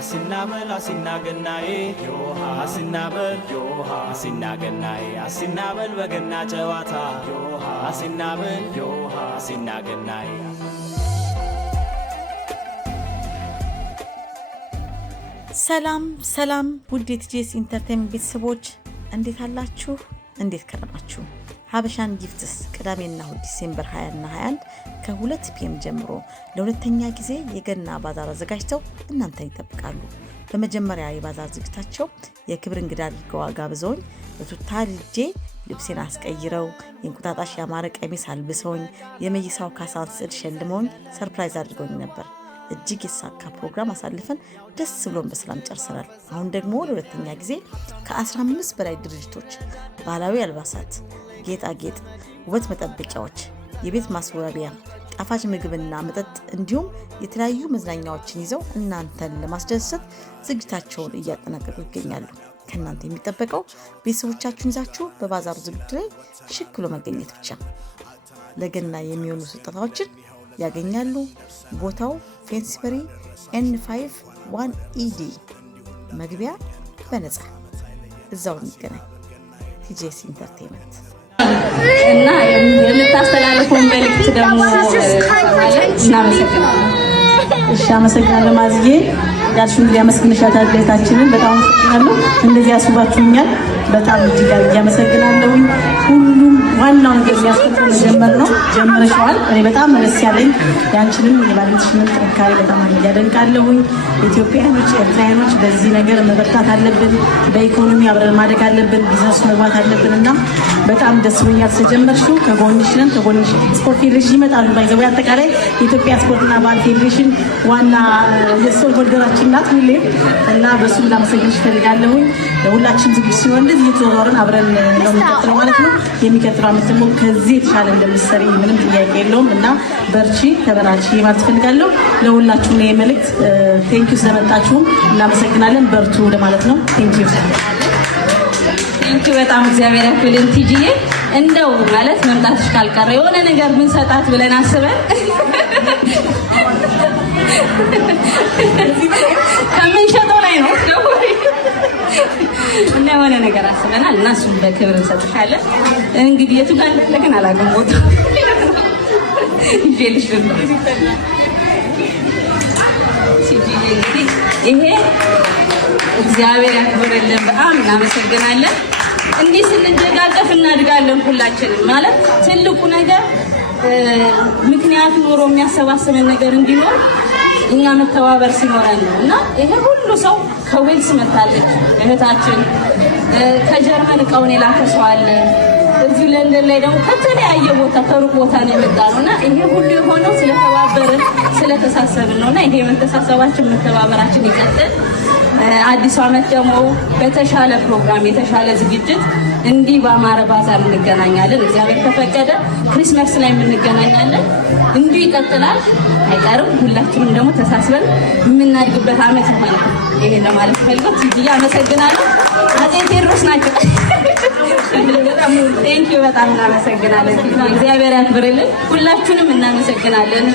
አሲናበል አሲናገናዬ ዮሃ አሲናበል ዮሃ አሲናገናዬ አሲናበል በገና ጨዋታ ዮሃ አሲናበል ዮሃ አሲናገናዬ ሰላም ሰላም ውድ የቲጂኤስ ኢንተርቴይንመንት ቤተሰቦች እንዴት አላችሁ? እንዴት ከረማችሁ? ሀበሻን ጊፍትስ ቅዳሜና እሁድ ዲሴምበር 20 እና 21 ከ2 ፒኤም ጀምሮ ለሁለተኛ ጊዜ የገና ባዛር አዘጋጅተው እናንተን ይጠብቃሉ። በመጀመሪያ የባዛር ዝግጅታቸው የክብር እንግዳ አድርገው ጋብዘውኝ በቱታ ልጄ ልብሴን አስቀይረው የእንቁጣጣሽ ያማረ ቀሚስ አልብሰውኝ የመይሳው ካሳን ስዕል ሸልመውኝ ሰርፕራይዝ አድርገውኝ ነበር። እጅግ የተሳካ ፕሮግራም አሳልፈን ደስ ብሎን በሰላም ጨርሰናል። አሁን ደግሞ ለሁለተኛ ጊዜ ከ15 በላይ ድርጅቶች ባህላዊ አልባሳት፣ ጌጣጌጥ፣ ውበት መጠበቂያዎች፣ የቤት ማስዋቢያ፣ ጣፋጭ ምግብና መጠጥ እንዲሁም የተለያዩ መዝናኛዎችን ይዘው እናንተን ለማስደሰት ዝግጅታቸውን እያጠናቀቁ ይገኛሉ። ከእናንተ የሚጠበቀው ቤተሰቦቻችሁን ይዛችሁ በባዛሩ ዝግጅት ላይ ሽክ ብሎ መገኘት ብቻ። ለገና የሚሆኑ ስጦታዎችን ያገኛሉ። ቦታው ፌንስበሪ N5 1ED መግቢያ በነፃ። እዛው እንገናኝ። ቲጂኤስ ኢንተርቴይንመንት እና የምታስተላልፈው መልእክት ደግሞ እናመሰግናለን። እሺ አመሰግናለሁ ማዝዬ ያልሽው እንግዲህ አመስግነሻታል። ቤታችንን በጣም አመሰግናለሁ። እንደዚህ ያስባችሁኛል። በጣም እጅግ አመሰግናለሁ። ሁሉም ዋናው ነገር ያስፈልገው ጀመር ነው ጀመረሻል። እኔ በጣም ደስ ያለኝ ያንቺንም የባለቤትሽንም ጥንካሬ በጣም ያደንቃለሁ። ኢትዮጵያኖች ኤርትራኖች በዚህ ነገር መበርታት አለብን። በኢኮኖሚ አብረን ማደግ አለብን። ቢዝነስ መግባት አለብንና በጣም ደስ ብሎኛል ስለጀመርሽው። ከጎንሽ ነን። ከጎንሽ ስፖርት ፌዴሬሽን ይመጣሉ። ባይዘው አጠቃላይ የኢትዮጵያ ስፖርትና ባህል ፌዴሬሽን ዋና የስፖርት ሆልደራችን ናት ሁሌም እና በሱ ላመሰግንሽ ፈልጋለሁ። ለሁላችን ዝግጅት ሲሆን እንደዚህ እየተዘዋወርን አብረን ነው የምንቀጥለው ማለት ነው። የሚቀጥለው ዓመት ደግሞ ከዚህ የተሻለ እንደምትሰሪ ምንም ጥያቄ የለውም እና በርቺ ተበራቺ ማለት ፈልጋለሁ። ለሁላችሁ ነው የመልእክት ቴንኪው ስለመጣችሁ እናመሰግናለን። በርቱ ለማለት ነው። ቴንኪው በጣም እግዚአብሔር ያክብልን። ቲጂዬ እንደው ማለት መምጣትሽ ካልቀረ የሆነ ነገር ምን ሰጣት ብለን አስበን ከምንሸጠው ላይ ነው እና የሆነ ነገር አስበናል እና እሱን በክብር እንሰጥሻለን። እንግዲህ የቱ ጋር እንዳለ ግን አላውቅም። ቦታ ይዤልሽ ልምጣ። እንግዲህ ይሄ እግዚአብሔር ያክብርልን። በጣም እናመሰግናለን። እንዲህ ስንደጋገፍ እናድጋለን ሁላችንም። ማለት ትልቁ ነገር ምክንያት ኖሮ የሚያሰባስበን ነገር እንዲኖር እኛ መተባበር ሲኖረን ነው እና ይሄ ሁሉ ሰው ከዌልስ መጣለች እህታችን፣ ከጀርመን እቃውን የላከ ሰው አለ። እዚህ ለንደን ላይ ደግሞ ከተለያየ ቦታ ከሩቅ ቦታ ነው የመጣውና ይሄ ሁሉ የሆነው ስለተባበርን ስለተሳሰብን ነውና ይሄ መተሳሰባችን መተባበራችን ይቀጥል። አዲስ ዓመት ደግሞ በተሻለ ፕሮግራም የተሻለ ዝግጅት እንዲህ በአማረ ባዛር እንገናኛለን። እግዚአብሔር ከፈቀደ ክሪስማስ ላይ እንገናኛለን። እንዲህ ይቀጥላል አይቀርም። ሁላችንም ደግሞ ተሳስበን የምናድግበት ዓመት ይሆናል። ይሄ ለማለት ፈልገው ቲጂ አመሰግናለሁ። አፄ ቴዎድሮስ ናቸው። በጣም ቴንኪው በጣም እናመሰግናለን። እግዚአብሔር ያክብርልን። ሁላችንም እናመሰግናለን።